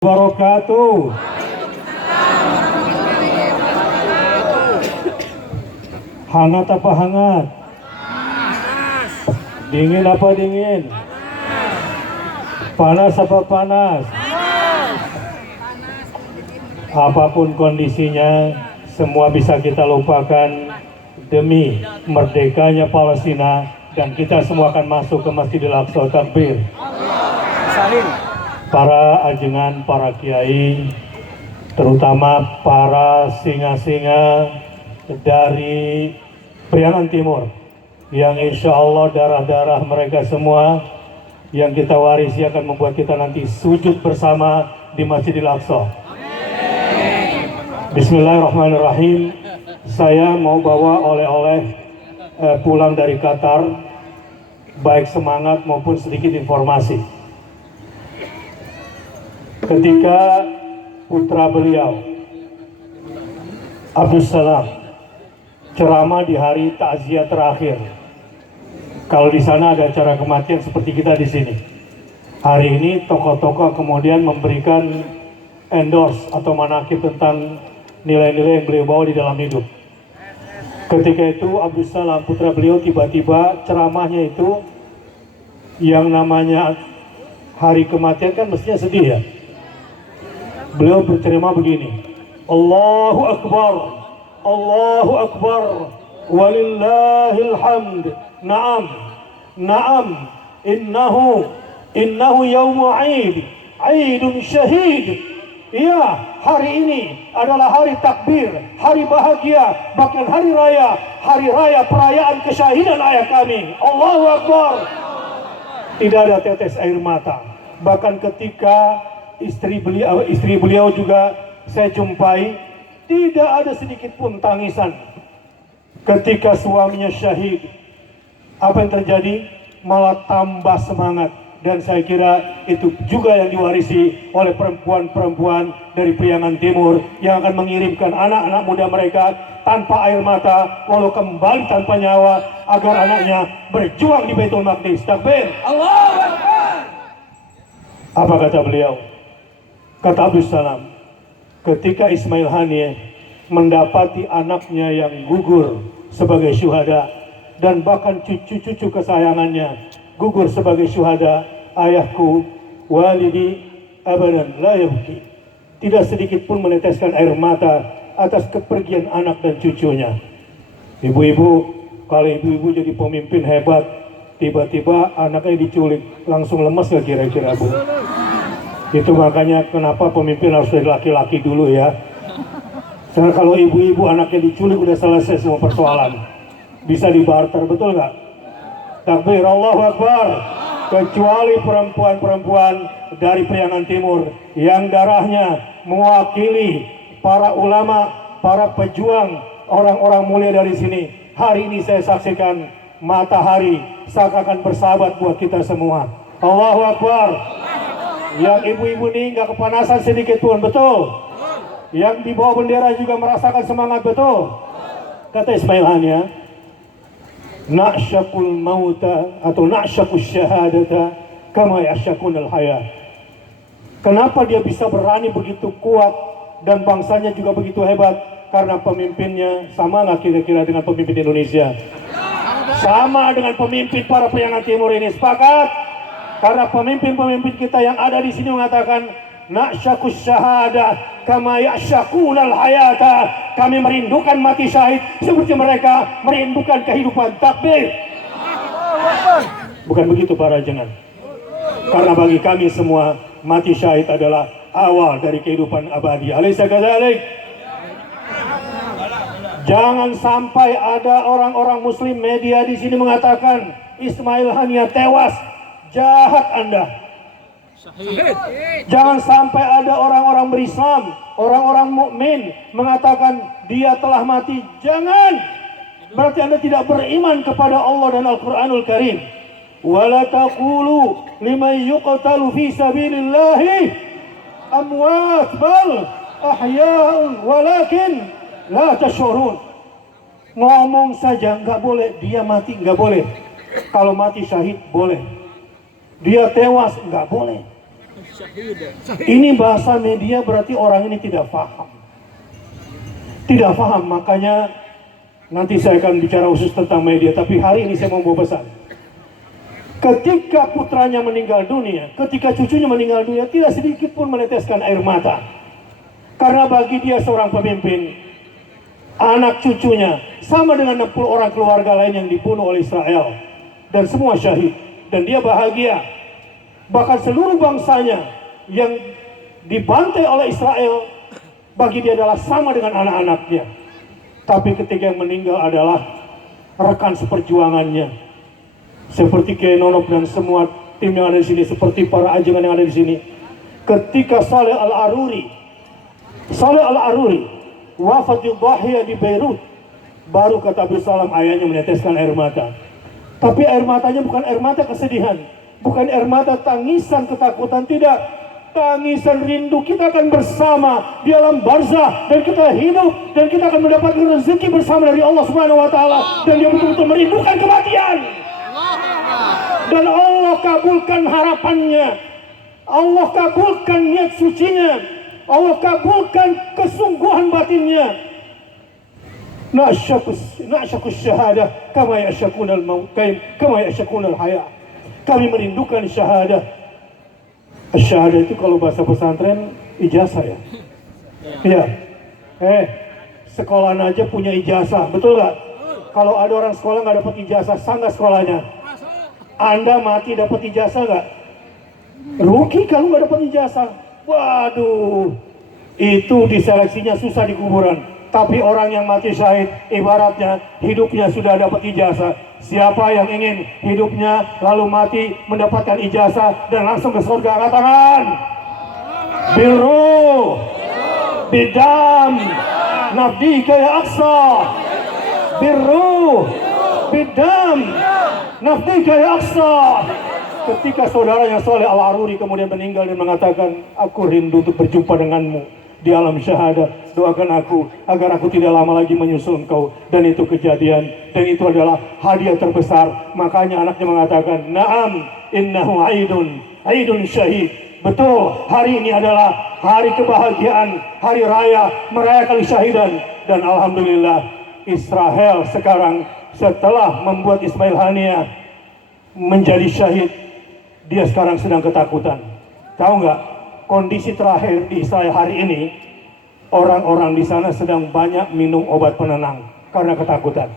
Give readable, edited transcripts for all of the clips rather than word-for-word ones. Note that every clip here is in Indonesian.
Wabarakatuh. Hangat apa hangat? Dingin apa dingin? Panas apa panas? Apapun kondisinya, semua bisa kita lupakan demi merdekanya Palestina, dan kita semua akan masuk ke Masjidil Aqsa. Takbir. Para ajengan, para kiai, terutama para singa-singa dari Priangan Timur, yang insya Allah darah-darah mereka semua yang kita warisi akan membuat kita nanti sujud bersama di Masjidil Aqsa. Bismillahirrahmanirrahim. Saya mau bawa oleh-oleh pulang dari Qatar, baik semangat maupun sedikit informasi. Ketika putra beliau Abdussalam ceramah di hari takziah terakhir, kalau di sana ada acara kematian seperti kita di sini, hari ini tokoh-tokoh kemudian memberikan endorse atau manakib tentang nilai-nilai yang beliau bawa di dalam hidup. Ketika itu Abdussalam putra beliau tiba-tiba ceramahnya itu yang namanya hari kematian kan mestinya sedih ya. Beliau bercerita begini, Allahu Akbar, Allahu Akbar, walillahil hamd. Naam, naam, innahu yawmu Aid, Aidun syahid. Ya, hari ini adalah hari takbir, hari bahagia, bahkan hari raya perayaan kesyahidan ayah kami. Allahu Akbar. Tidak ada tetes air mata. Bahkan ketika istri beliau juga saya jumpai, tidak ada sedikit pun tangisan ketika suaminya syahid. Apa yang terjadi? Malah tambah semangat. Dan saya kira itu juga yang diwarisi oleh perempuan-perempuan dari Priangan Timur yang akan mengirimkan anak-anak muda mereka tanpa air mata, walau kembali tanpa nyawa, agar anaknya berjuang di Baitul Maqdis. Takbir. Allahu Akbar. Apa kata beliau? Kata Abdussalam, ketika Ismail Haniyeh mendapati anaknya yang gugur sebagai syuhada, dan bahkan cucu-cucu kesayangannya gugur sebagai syuhada, ayahku walidi abadan la yabki, tidak sedikit pun meneteskan air mata atas kepergian anak dan cucunya. Ibu-ibu, kalau ibu-ibu jadi pemimpin hebat, tiba-tiba anaknya diculik, langsung lemas gak kira-kira, Bu? Itu makanya kenapa pemimpin harus dari laki-laki dulu ya. Karena kalau ibu-ibu anaknya diculik udah selesai semua persoalan. Bisa dibarter, betul nggak? Takbir, Allahu Akbar. Kecuali perempuan-perempuan dari Priangan Timur yang darahnya mewakili para ulama, para pejuang, orang-orang mulia dari sini. Hari ini saya saksikan matahari seakan bersahabat buat kita semua. Allahu Akbar. Yang ibu-ibu ini nggak kepanasan sedikit pun, betul? Yang di bawah bendera juga merasakan semangat, betul? Kata Ismail Haniyeh, na'syakul mauta atau na'syakul syahadata kama ya'syakunal hayah. Kenapa dia bisa berani begitu kuat dan bangsanya juga begitu hebat? Karena pemimpinnya sama nggak kira-kira dengan pemimpin Indonesia? Sama dengan pemimpin para Priangan Timur ini, sepakat? Karena pemimpin-pemimpin kita yang ada di sini mengatakan na'syakus syahada kama ya'syakunal hayata. Kami merindukan mati syahid seperti mereka merindukan kehidupan. Takbir. Bukan begitu para jangan. Karena bagi kami semua mati syahid adalah awal dari kehidupan abadi. Alaysa kadzalik? Jangan sampai ada orang-orang muslim media di sini mengatakan Ismail Haniyeh tewas. Jahat Anda. Jangan sampai ada orang-orang berislam, orang-orang mukmin mengatakan dia telah mati. Jangan. Berarti Anda tidak beriman kepada Allah dan Al-Qur'anul Karim. Wala taqulu liman yuqtalu fi sabilillahi amwat bal ahya'un walakin la tashurun. Ngomong saja nggak boleh, dia mati nggak boleh. Kalau mati syahid boleh. Dia tewas, nggak boleh. Ini bahasa media berarti orang ini tidak paham. Tidak paham, makanya nanti saya akan bicara khusus tentang media. Tapi hari ini saya mau bawa pesan. Ketika putranya meninggal dunia, ketika cucunya meninggal dunia, tidak sedikit pun meneteskan air mata. Karena bagi dia seorang pemimpin, anak cucunya sama dengan 60 orang keluarga lain yang dibunuh oleh Israel. Dan semua syahid. Dan dia bahagia. Bahkan seluruh bangsanya yang dibantai oleh Israel, bagi dia adalah sama dengan anak-anaknya. Tapi ketika yang meninggal adalah rekan seperjuangannya. Seperti Kiai Nonop dan semua tim yang ada di sini, seperti para ajengan yang ada di sini. Ketika Saleh Al-Aruri wafat di Dhahiyah di Beirut, baru kata Abdul Salam ayahnya meneteskan air mata. Tapi air matanya bukan air mata kesedihan, bukan air mata tangisan ketakutan, tidak. Tangisan rindu, kita akan bersama di alam barzah, dan kita hidup dan kita akan mendapatkan rezeki bersama dari Allah Subhanahu wa taala, dan dia betul-betul merindukan kematian. Dan Allah kabulkan harapannya, Allah kabulkan niat sucinya, Allah kabulkan kesungguhan batinnya. Na'syakus syahadah kama ya'syakunal maut, kama ya'syakunal haya. Kami merindukan syahadah. Syahadah itu kalau bahasa pesantren ijazah ya. Iya. Sekolah aja punya ijazah, betul nggak? Kalau ada orang sekolah nggak dapat ijazah, sah nggak sekolahnya? Anda mati dapat ijazah nggak? Rugi kalau nggak dapat ijazah. Waduh, itu diseleksinya susah di kuburan. Tapi orang yang mati syahid, ibaratnya hidupnya sudah dapat ijazah. Siapa yang ingin hidupnya lalu mati mendapatkan ijazah dan langsung ke surga, angkat tangan. Biru, bidam, nafdika ya Aqsa. Biru, bidam, nafdika ya Aqsa. Ketika saudaranya Saleh Al-Aruri kemudian meninggal dan mengatakan, aku rindu untuk berjumpa denganmu di alam syahadah, doakan aku agar aku tidak lama lagi menyusul engkau. Dan itu kejadian, dan itu adalah hadiah terbesar. Makanya anaknya mengatakan, na'am innahu aidun syahid. Betul, hari ini adalah hari kebahagiaan, hari raya merayakan syahidan. Dan alhamdulillah Israel sekarang setelah membuat Ismail Haniyah menjadi syahid, dia sekarang sedang ketakutan. Tahu nggak? Kondisi terakhir di Israel hari ini, orang-orang di sana sedang banyak minum obat penenang karena ketakutan.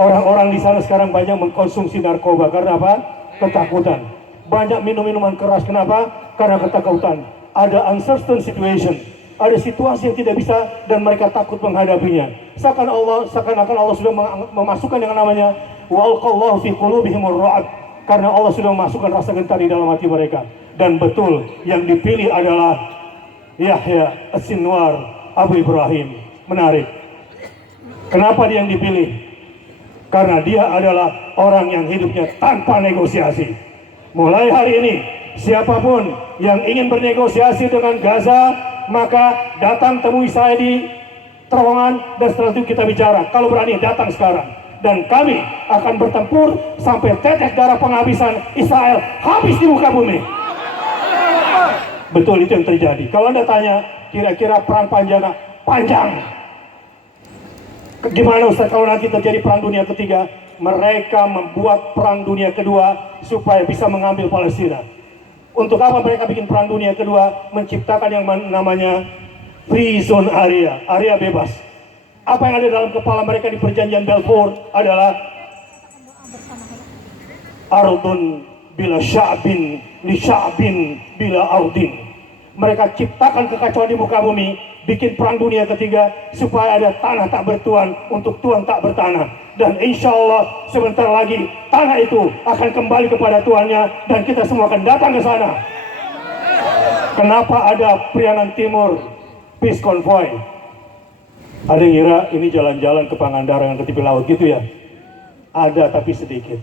Orang-orang di sana sekarang banyak mengkonsumsi narkoba karena apa? Ketakutan. Banyak minum minuman keras, kenapa? Karena ketakutan. Ada uncertain situation, ada situasi yang tidak bisa dan mereka takut menghadapinya. Seakan-akan Allah sudah memasukkan yang namanya wa alqallahu fi qulubihimur ru'b, karena Allah sudah memasukkan rasa gentar di dalam hati mereka. Dan betul yang dipilih adalah Yahya As-Sinwar Abu Ibrahim. Menarik. Kenapa dia yang dipilih? Karena dia adalah orang yang hidupnya tanpa negosiasi. Mulai hari ini, siapapun yang ingin bernegosiasi dengan Gaza, maka datang temui saya di terowongan dan setelah itu kita bicara. Kalau berani datang sekarang. Dan kami akan bertempur sampai tetes darah penghabisan Israel habis di muka bumi. Betul, itu yang terjadi. Kalau Anda tanya, kira-kira perang panjang. Gimana Ustaz kalau nanti terjadi perang dunia ketiga? Mereka membuat perang dunia kedua supaya bisa mengambil Palestina. Untuk apa mereka bikin perang dunia kedua? Menciptakan yang namanya free zone area bebas. Apa yang ada dalam kepala mereka di perjanjian Balfour adalah ardun bila sya'bin li sya'bin bila ardin. Mereka ciptakan kekacauan di muka bumi, bikin perang dunia ketiga supaya ada tanah tak bertuan untuk tuan tak bertanah. Dan insya Allah sebentar lagi tanah itu akan kembali kepada tuannya dan kita semua akan datang ke sana. Kenapa ada Priangan Timur Peace Convoy? Ada yang kira ini jalan-jalan ke Pangandaran ke tepi laut gitu ya? Ada tapi sedikit.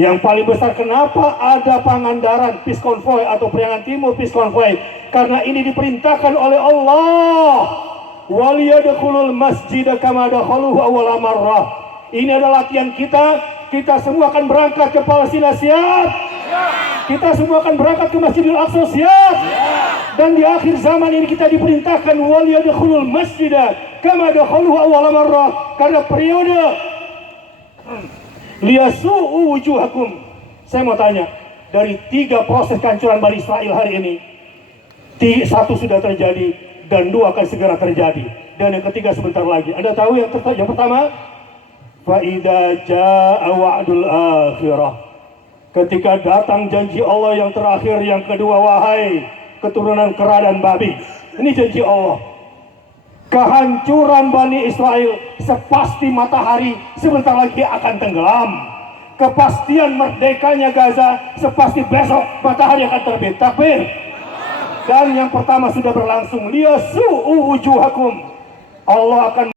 Yang paling besar kenapa ada Pangandaran Peace Convoy atau Priangan Timur Peace Convoy? Karena ini diperintahkan oleh Allah. Waliyadkhulul masjid kama dakhaluhu awwala marrah. Ini adalah latihan kita. Kita semua akan berangkat ke Palestina, siap? Kita semua akan berangkat ke Masjidil Aqsa, siap? Dan di akhir zaman ini kita diperintahkan waliyadkhulul masjidah kama dakhaluhu awwal marrah, karena periode liyasu'u wujuhakum. Saya mau tanya, dari 3 proses kehancuran Bani Israel hari ini, 1 sudah terjadi dan 2 akan segera terjadi, dan yang ketiga sebentar lagi. Anda tahu yang pertama? Fa idza jaa wa'dul akhirah. Ketika datang janji Allah yang terakhir, yang kedua, wahai keturunan kera dan babi. Ini janji Allah. Kehancuran Bani Israel sepasti matahari sebentar lagi akan tenggelam. Kepastian merdekanya Gaza sepasti besok matahari akan terbit. Takbir. Dan yang pertama sudah berlangsung. Liyasu'u wujuhakum. Allah akan